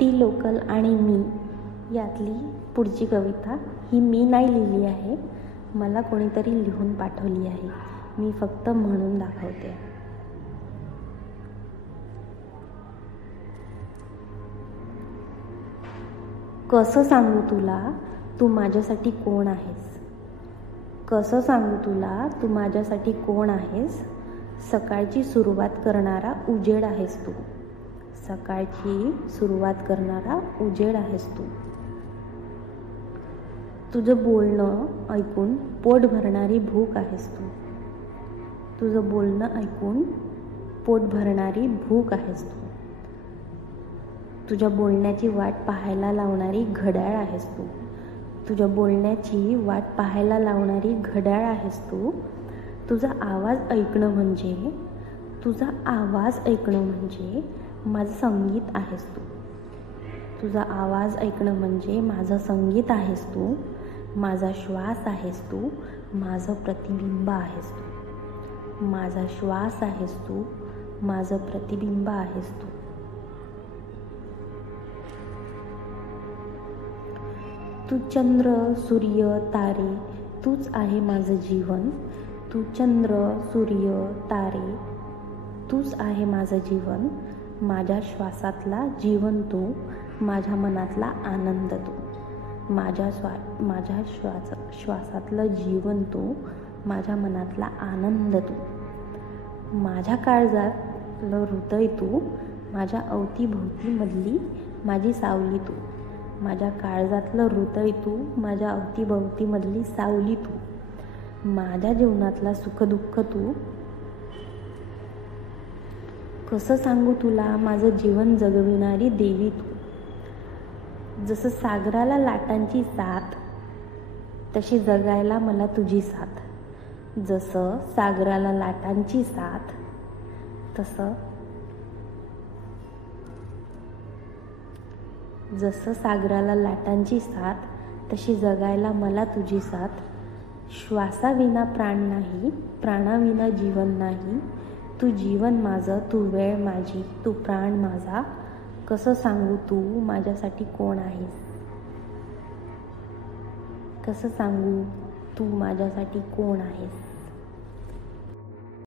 ती लोकल आणि मी यातली पुढची कविता ही मी नाही लिहिली आहे, मला कोणीतरी लिहून पाठवली आहे. मी फक्त म्हणून दाखवते. कसं सांगू तुला तू माझ्यासाठी कोण आहेस? कसं सांगू तुला तू माझ्यासाठी कोण आहेस? सकाळची सुरुवात करणारा उजेड आहेस तू. सकाळची सुरुवात करणारा उजेड आहेस तू. तुझं बोलणं ऐकून पोट भरणारी भूक आहेस तू. तुझं बोलणं ऐकून पोट भरणारी भूक आहेस तू. तुझ्या बोलण्याची वाट पाहायला लावणारी घड्याळ आहेस तू. तुझ्या बोलण्याची वाट पाहायला लावणारी घड्याळ आहेस तू. तुझा आवाज ऐकणं म्हणजे माझं संगीत आहेस तू. तुझा आवाज ऐकणं म्हणजे माझं संगीत आहेस तू. माझा श्वास आहेस तू. माझं प्रतिबिंब आहेस तू. माझा श्वास आहेस तू. माझं प्रतिबिंब आहेस तू. तू चंद्र सूर्य तारे तूच आहे माझं जीवन. तू चंद्र सूर्य तारे तूच आहे माझं जीवन. माझ्या श्वासातला जीवन तू. माझ्या मनातला आनंद तू. माझ्या श्वासातलं जीवन तू. माझ्या मनातला आनंद तू. माझ्या काळजातलं हृदय तू. माझ्या अवतीभोवती मधली माझी सावली तू. माझ्या काळजातलं हृदय तू. माझ्या अवतीभोवती मधली सावली तू. माझ्या जीवनातला सुखदुःख तू. कसं सांगू तुला माझं जीवन जगविणारी देवी तू. जसं सागराला लाटांची साथ तशी जगायला मला तुझी साथ. जसं सागराला लाटांची साथ जसं सागराला लाटांची साथ तशी जगायला मला तुझी साथ. श्वासाविना प्राण नाही, प्राणाविना जीवन नाही. तू जीवन माझं, तू वेळ माझी, तू प्राण माझा. कसं सांगू तू माझ्यासाठी कोण आहेस? कसं सांगू तू माझ्यासाठी कोण आहेस?